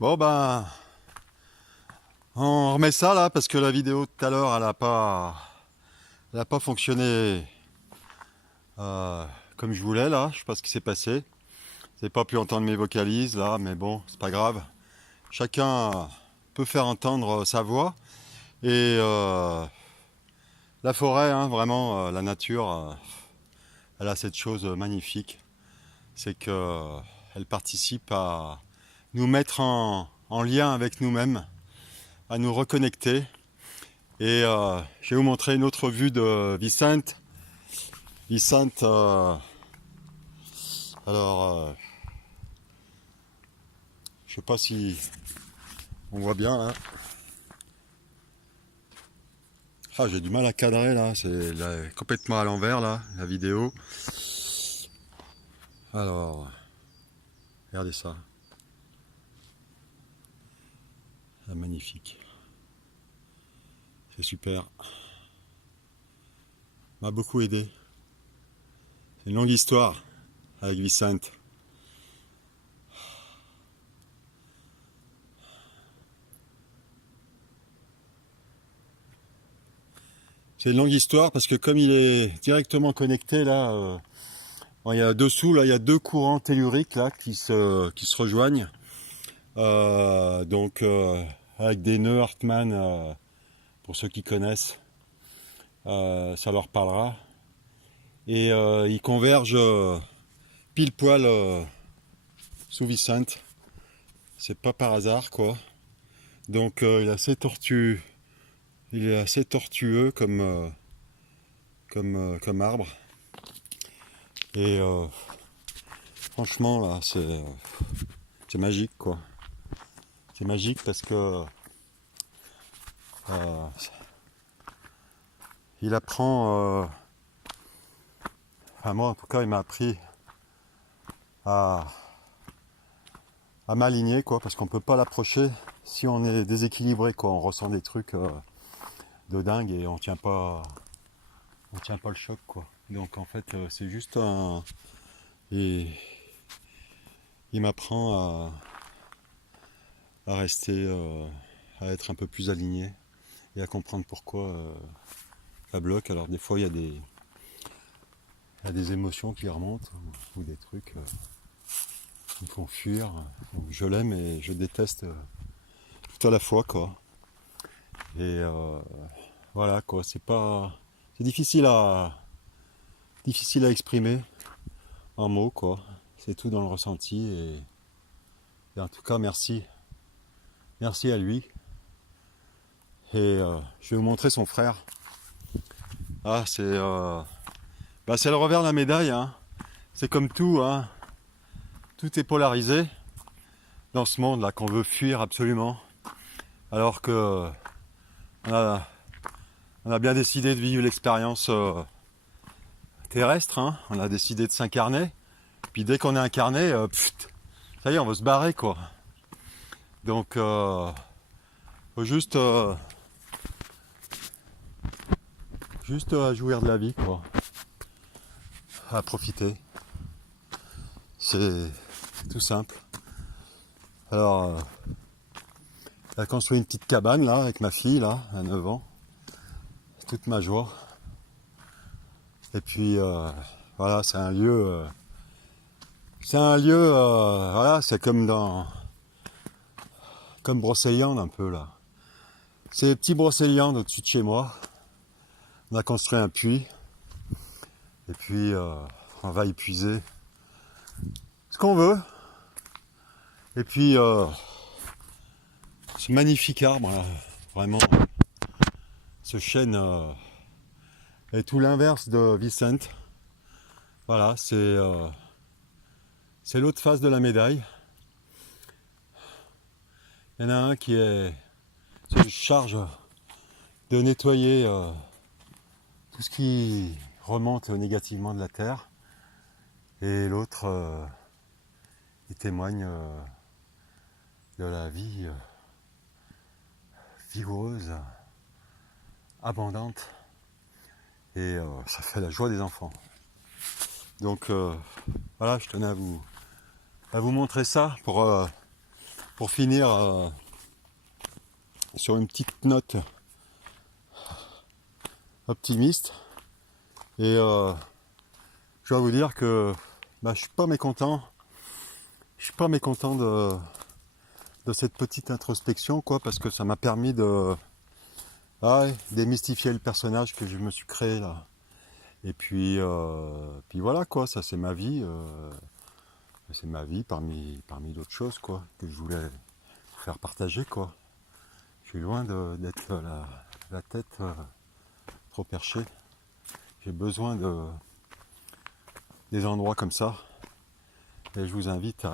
Bon ben, on remet ça là parce que la vidéo de tout à l'heure elle a pas fonctionné euh, comme je voulais là. Je sais pas ce qui s'est passé. J'ai pas pu entendre mes vocalises là, mais bon, c'est pas grave. Chacun peut faire entendre sa voix et la forêt, hein, vraiment, la nature, elle a cette chose magnifique, c'est que elle participe à nous mettre en lien avec nous-mêmes, à nous reconnecter. Et je vais vous montrer une autre vue de Vicente. Vicente, alors, je sais pas si on voit bien là. Ah, j'ai du mal à cadrer là, complètement à l'envers là, la vidéo. Alors, regardez ça, ah, magnifique, c'est super. M'a beaucoup aidé. C'est une longue histoire avec Vicente. C'est une longue histoire parce que comme il est directement connecté là, bon, il y a dessous là, il y a deux courants telluriques là qui se rejoignent. Donc avec des nœuds Hartmann, pour ceux qui connaissent, ça leur parlera. Et ils convergent pile poil sous Vicente. C'est pas par hasard quoi. Donc il est assez tortueux comme arbre. Et franchement là, c'est magique quoi. C'est magique parce que euh, il apprend. Enfin moi en tout cas, il m'a appris à m'aligner quoi, parce qu'on peut pas l'approcher si on est déséquilibré quoi. On ressent des trucs de dingue et on tient pas le choc quoi. Donc en fait c'est juste un et il m'apprend à rester à être un peu plus aligné et à comprendre pourquoi ça bloque. Alors des fois il y a des émotions qui remontent ou des trucs qui me font fuir. Donc, je l'aime et je déteste tout à la fois quoi. Et voilà quoi, c'est difficile à exprimer en mots quoi. C'est tout dans le ressenti et en tout cas merci à lui. Et je vais vous montrer son frère. Ah c'est le revers de la médaille, hein. C'est comme tout, hein. Tout est polarisé dans ce monde là qu'on veut fuir absolument. Alors que on a, on a bien décidé de vivre l'expérience terrestre, hein. On a décidé de s'incarner. Puis dès qu'on est incarné, ça y est, on veut se barrer quoi. Donc faut juste jouir de la vie quoi, à profiter. C'est tout simple. Alors, elle a construit une petite cabane là avec ma fille là, à 9 ans, toute ma joie. Et puis voilà, c'est un lieu, voilà, c'est comme Brocéliande un peu là. C'est les petits Brocéliande au-dessus de chez moi. On a construit un puits et puis on va y puiser ce qu'on veut. Et puis ce magnifique arbre là, vraiment, ce chêne est tout l'inverse de Vicente. Voilà, c'est l'autre face de la médaille. Il y en a un qui se charge de nettoyer tout ce qui remonte négativement de la terre, et l'autre il témoigne de la vie vigoureuse, abondante, et ça fait la joie des enfants. Donc voilà, je tenais à vous montrer ça pour finir sur une petite note optimiste. Et je dois vous dire que je suis pas mécontent. Je suis pas mécontent de cette petite introspection, quoi, parce que ça m'a permis de démystifier le personnage que je me suis créé là. Et puis voilà, quoi, ça c'est ma vie. C'est ma vie parmi d'autres choses, quoi, que je voulais vous faire partager, quoi. Je suis loin d'être la tête trop perchée. J'ai besoin des endroits comme ça. Et je vous invite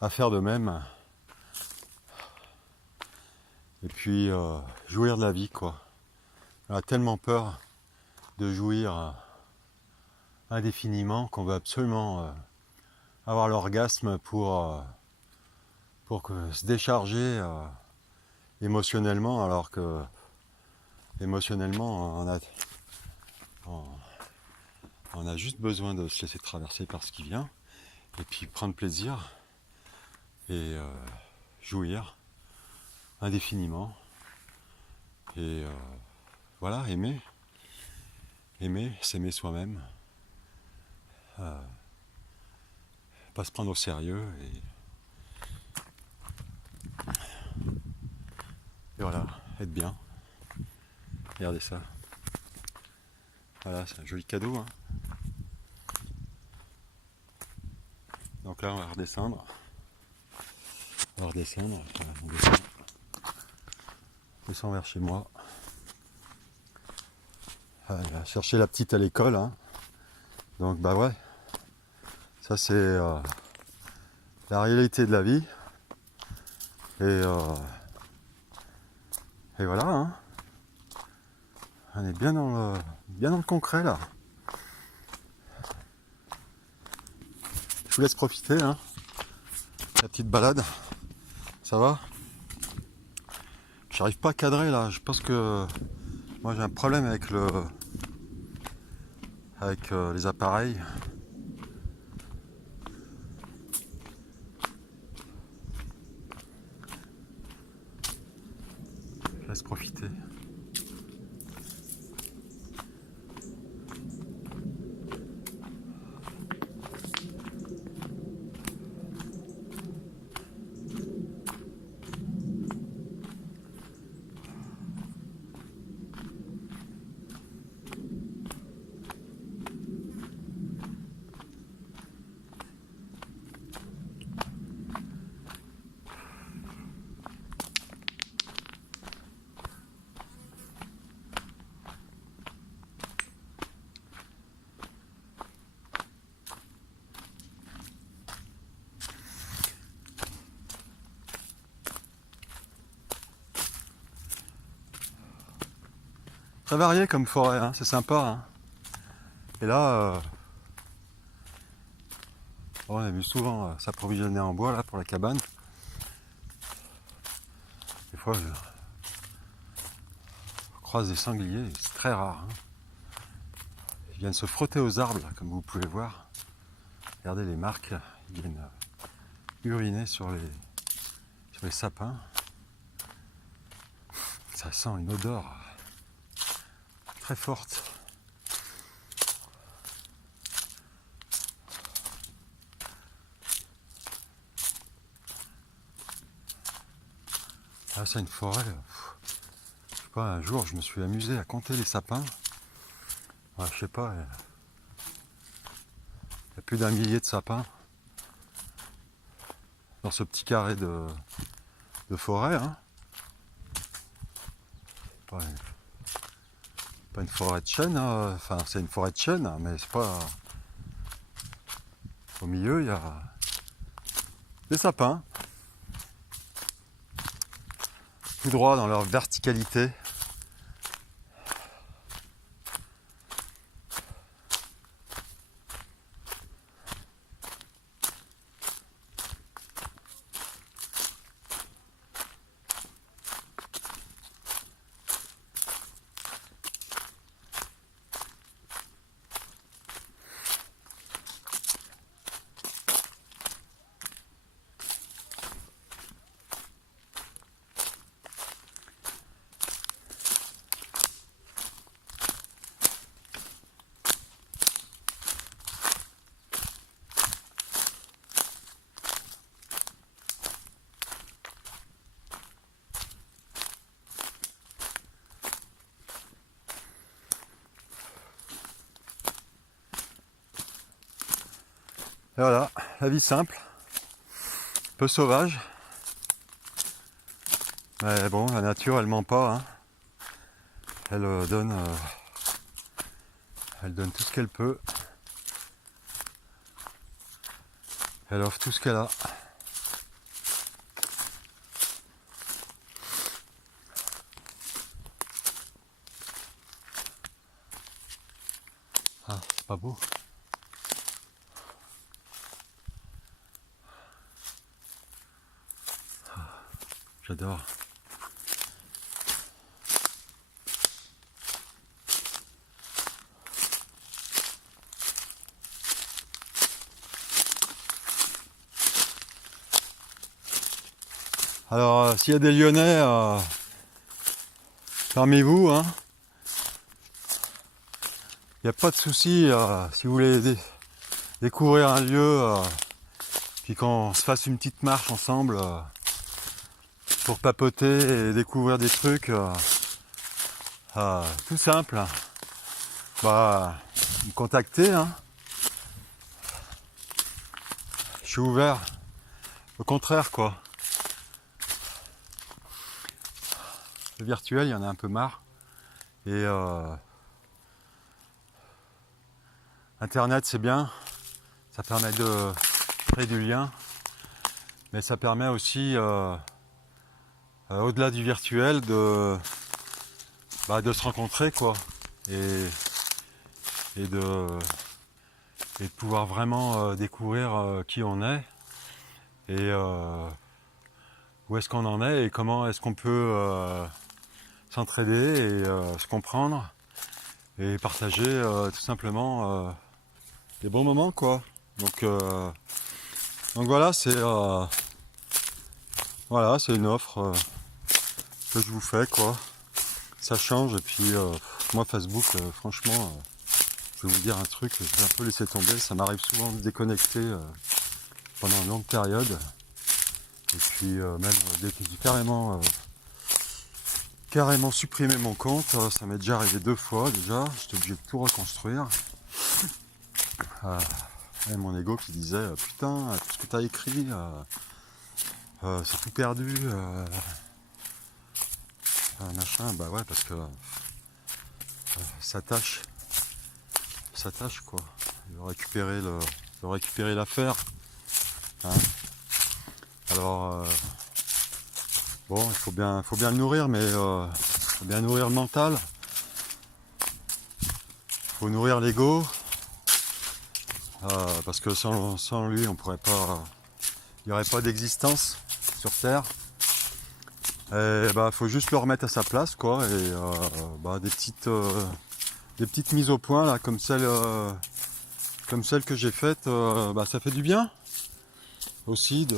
à faire de même. Et puis jouir de la vie, quoi. On a tellement peur de jouir indéfiniment qu'on veut absolument avoir l'orgasme pour se décharger émotionnellement, alors que émotionnellement on a juste besoin de se laisser traverser par ce qui vient et puis prendre plaisir et jouir indéfiniment et voilà, aimer, s'aimer soi-même, pas se prendre au sérieux et voilà, être bien. Regardez ça. Voilà, c'est un joli cadeau, hein. Donc là, on va redescendre. Voilà, on descend vers chez moi. Il va chercher la petite à l'école, hein. Donc bah ouais, ça c'est la réalité de la vie. Et voilà, hein. On est bien dans le concret là. Je vous laisse profiter, hein. La petite balade, ça va? J'arrive pas à cadrer là, je pense que moi j'ai un problème avec les appareils. Je laisse profiter. Très varié comme forêt, hein, c'est sympa, hein. Et là, on a vu souvent s'approvisionner en bois là pour la cabane. Des fois, je croise des sangliers, c'est très rare, hein. Ils viennent se frotter aux arbres, là, comme vous pouvez voir. Regardez les marques, ils viennent uriner sur les sapins. Ça sent une odeur très forte. Ah, c'est une forêt. Je sais pas, un jour je me suis amusé à compter les sapins. Ouais, je sais pas, il y a plus d'un millier de sapins dans ce petit carré de forêt, hein. Pas une forêt de chêne, hein. Enfin c'est une forêt de chêne, hein, mais c'est pas. Au milieu il y a des sapins, tout droit dans leur verticalité. Et voilà, la vie simple, un peu sauvage. Mais bon, la nature, elle ment pas, hein. Elle donne tout ce qu'elle peut. Elle offre tout ce qu'elle a. Ah, c'est pas beau. J'adore. Alors, s'il y a des Lyonnais parmi vous, hein, il n'y a pas de souci si vous voulez découvrir un lieu, puis qu'on se fasse une petite marche ensemble pour papoter et découvrir des trucs tout simple. Bah, me contacter, hein. Je suis ouvert. Au contraire, quoi. Le virtuel, il y en a un peu marre. Et Internet, c'est bien. Ça permet de créer du lien. Mais ça permet aussi, au-delà du virtuel, de se rencontrer, quoi. Et de pouvoir vraiment découvrir qui on est. Et où est-ce qu'on en est et comment est-ce qu'on peut s'entraider et se comprendre et partager tout simplement des bons moments, quoi. Donc voilà, c'est une offre que je vous fais, quoi. Ça change et puis moi Facebook, franchement, je vais vous dire un truc, je vais un peu laisser tomber. Ça m'arrive souvent de déconnecter pendant une longue période. Et puis même dès que j'ai carrément supprimé mon compte, ça m'est déjà arrivé 2 fois déjà, j'étais obligé de tout reconstruire. Et mon ego qui disait putain, tout ce que t'as écrit, c'est tout perdu, machin, bah ouais, parce que ça tâche quoi. Il veut récupérer l'affaire. Hein. Alors bon, il faut bien le nourrir, mais faut bien nourrir le mental. Il faut nourrir l'ego. Parce que sans lui, on pourrait pas. Il n'y aurait pas d'existence sur Terre. Et bah, faut juste le remettre à sa place, quoi. Et des petites mises au point là, comme celle que j'ai faite, ça fait du bien aussi de.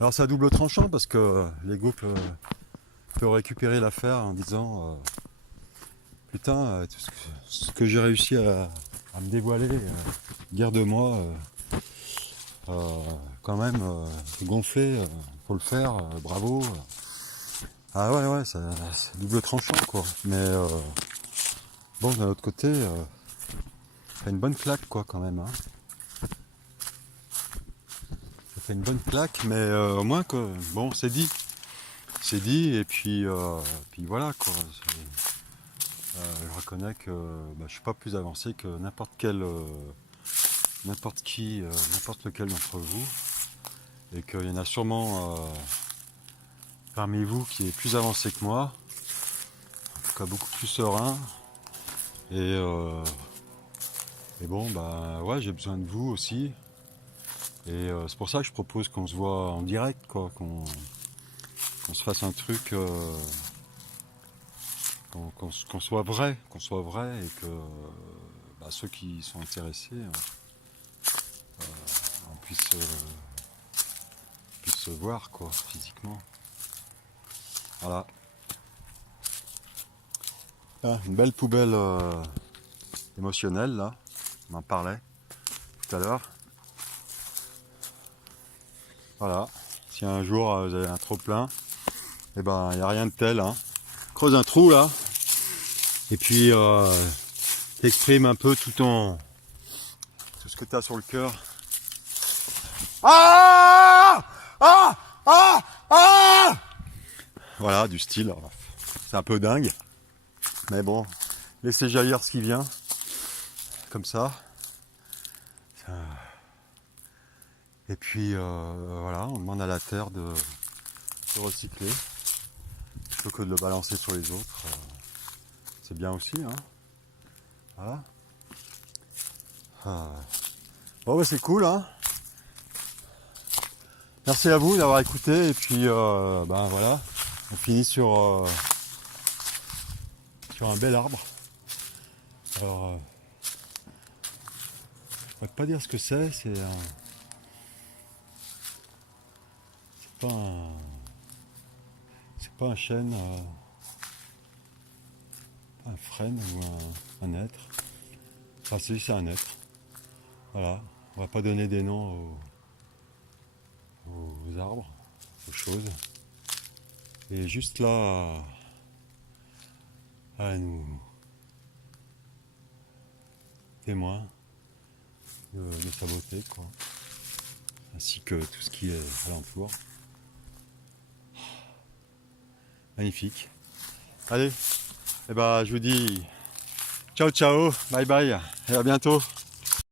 Alors c'est à double tranchant parce que l'ego peut récupérer l'affaire en disant putain, tout ce que j'ai réussi à me dévoiler, garde-moi, quand même, gonflé, faut le faire, bravo. Ah ouais, c'est double tranchant, quoi. Mais bon, d'un autre côté, ça fait une bonne claque, quoi, quand même. Hein. Ça fait une bonne claque, mais au moins que bon, c'est dit. C'est dit, et puis voilà, quoi. Je reconnais que je suis pas plus avancé que n'importe lequel d'entre vous, et qu'il y en a sûrement parmi vous qui est plus avancé que moi, en tout cas beaucoup plus serein, et bon, ouais, j'ai besoin de vous aussi, et c'est pour ça que je propose qu'on se voit en direct, quoi, qu'on se fasse un truc, qu'on soit vrai, et que ceux qui sont intéressés, on puisse se voir, quoi, physiquement. Voilà. Ah, une belle poubelle émotionnelle, là. On en parlait tout à l'heure. Voilà. Si un jour vous avez un trop plein, il n'y a rien de tel. Hein. Creuse un trou, là. Et puis, t'exprimes un peu tout ce que tu as sur le cœur. Ah ah ah ah Voilà, du style. C'est un peu dingue. Mais bon, laissez jaillir ce qui vient. Comme ça. Et puis voilà, on demande à la terre de recycler. Plutôt que de le balancer sur les autres. C'est bien aussi. Hein. Voilà. Bon, bah, c'est cool. Hein. Merci à vous d'avoir écouté. Et puis, ben voilà, on finit sur un bel arbre. Alors, je ne pourrais pas dire ce que c'est. C'est pas un chêne, un frêne ou un être. Enfin, c'est un être. Voilà. On va pas donner des noms aux arbres, aux choses. Et juste là, à nous témoins de sa beauté, quoi. Ainsi que tout ce qui est alentour. Magnifique. Allez, eh ben, je vous dis ciao ciao, bye bye, et à bientôt.